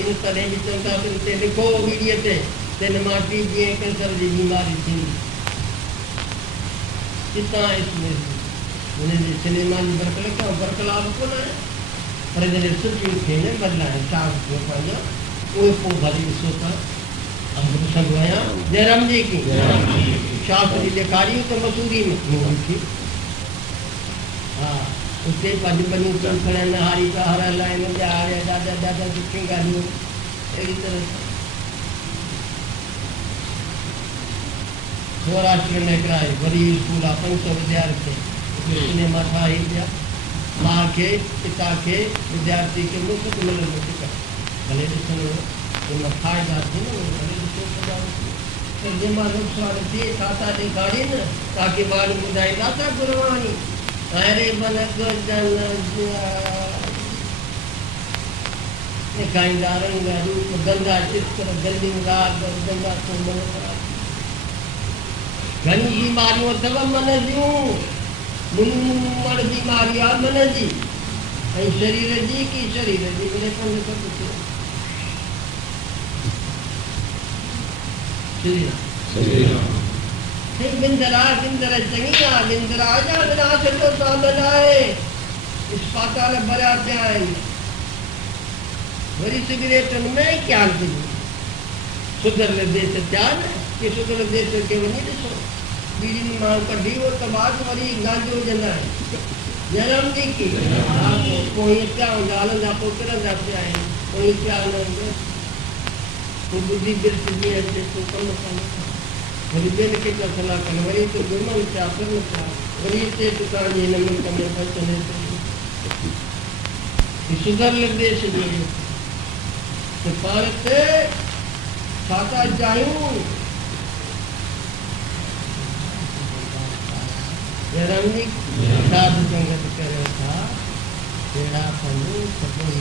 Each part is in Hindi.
इन तॾहिं बि चवनि था त हिते लिखो वीडियो ते तेन माटी जीअं कैंसर जी बीमारी थींदी किथां इसमें हुनजे सिनेमा जी बरकलाव कोन आहे पर जॾहिं सुठियूं खे न बदिलाए छा थियो पंहिंजा उहे पोइ भली ॾिसो था ॿुधंदो आहियां जयराम जी की शास्त्री ॾेखारियूं त मसूरी में थी हा उते पंज पंजूं चंखण हारी था हर हलाइनि ॾाढा ॾाढा सुठियूं ॻाल्हियूं अहिड़ी तरह सौराष्ट्र में हिकिड़ा वरी स्कूल आहे 500 विद्यार्थी सिनेमा ठाही पिया मां खे पिता खे विद्यार्थी खे मुफ़्त मिलंदो टिकट भले ॾिसणो हुन फ़ाइदा थी न भले ॾिसो त जंहिंमां नुक़सानु थिए छा था ॾेखारीनि ताकी ॿार ॿुधाईंदा था गुरबाणी अरे बनक ॾेखारींदा रंग रूप गंगा चित्र गंदियूं राग गंगा को मन घणियूं बीमारियूं अथव मन जूं मुनमण बीमारी आहे मन जी ऐं शरीर जी की शरीर जी मिले पंज सभु थियो बिंदरा चङी आहे बिंदरा जा बिना सॼो साधन आहे इस्पाताल भरिया पिया आहिनि वरी सिगरेटनि में क्या सुधल देश थिया न कि सुधल देश खे वञी ॾिसो बीड़ी माण्हू कढी उहो त बाद वरी गांजो विझंदा आहिनि जयराम जी की हा पोइ हीअं पिया हूंदा हलंदा पोइ किरंदा पिया आहिनि पोइ पिया हलंदा पोइ ॿुधी बिर्स जीअं अचे पोइ कमु कनि वरी ॿियनि खे पिया सलाह कनि वरी हिते घुमनि पिया फिरनि पिया वरी हिते तव्हांजे हिन मुल्क में पहुचनि सुधल देश जी त पाण ते छा था चाहियूं जयराम जी साधु संगत करो था तेरा पंजो सभई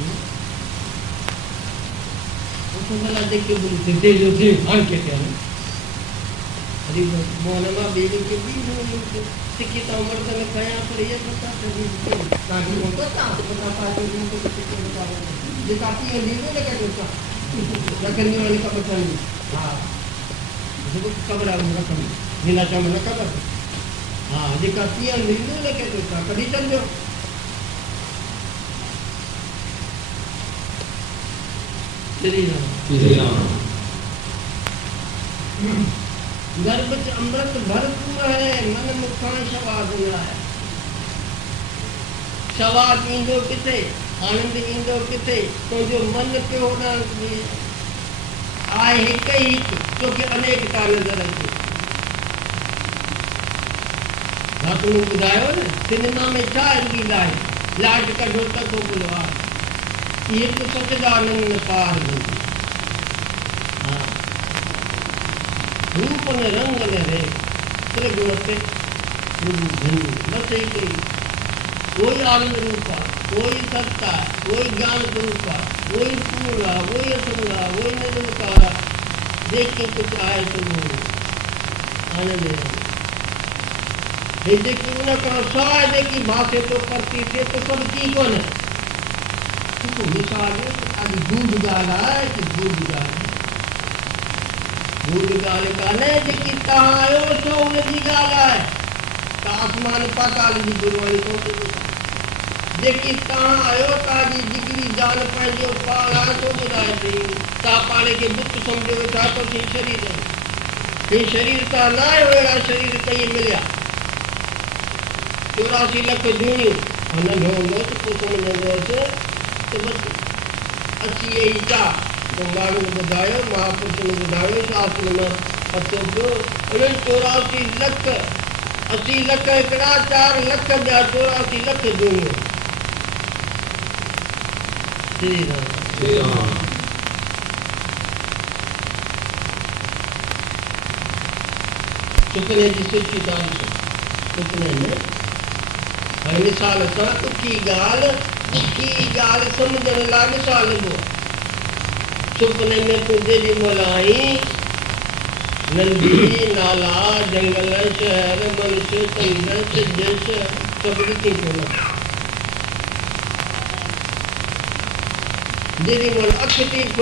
उसको भला देख के बोलते दे जो थे हां के कहने अरे मोहन मां बेबी के भी बोलते सिक्की तो उम्र तक कया पर ये पता कभी ताकि वो पता पाते दिन को किसी बता दे ये काफी है लीवे लगा होता रखने वाले का पता नहीं हां जो कबर आ रखम नीला चावल कबर हाँ जी काफी है लीवे लगे तो कभी चल जाओ श्री राम गर्भ च अमृत भरपूर है मन मुखान शवाद है शवाद ईंदो किथे आनंद ईंदो किथे तो जो मन पियो आहे हिकु ई छोकी अनेकता नज़र अचे तुम ॿुधायो न सिनेमा में छा अहिड़ी लाइट कढो त को बुलो आहे ये तो सच्चिदानंद पार हा रूप ने रंग ने रे त्रिगुण ते बस एक ही कोई आनंद रूप आहे कोई सत्ता कोई ज्ञान स्वरूप आहे कोई पूर्ण आहे कोई असुर आहे कोई निर्विकार आहे जेके कुझु आहे सो आनंद जेकी उन खां सवाइ जेकी भाषे तो परती थिए त सभु थी कोन्हे मिसाल ॾाढी दूध ॻाल्हि आहे कि दूध ॻाल्हि कान्हे जेकी तव्हां आहियो सो उनजी ॻाल्हि आहे त आसमान पाताल जी गुरबाणी कोन जेकी तव्हां आहियो तव्हांजी जिगरी जान पंहिंजो पाण आहे सो ॿुधाए थी तव्हां पाण खे बुत सम्झो वेठा तो शरीर ही शरीर तव्हां न आहियो अहिड़ा शरीर कई मिलिया 84 लख जूनियूं नंढो हूंदो त पोइ सम्झंदोसि त बसि अची वई चा पोइ माण्हू ॿुधायो महापुरुष ने ॿुधायो शास्त्र में पतो पियो उन्हनि 84 लख 80 लख हिकिड़ा 4 लख ॿिया 84 लख जूनियूं श्री राम सुखने जी सच्ची ॻाल्हि सुखने में मिसाल सां ॾुखी ॻाल्हि सम्झण लाइ मिसाल ॾिबो सुपने में तूं जेॾी महिल आई नंढी नाला जंगल शहर मनुष्य चंड सिज सभु ॾिठी कोन जेॾी महिल अखि थी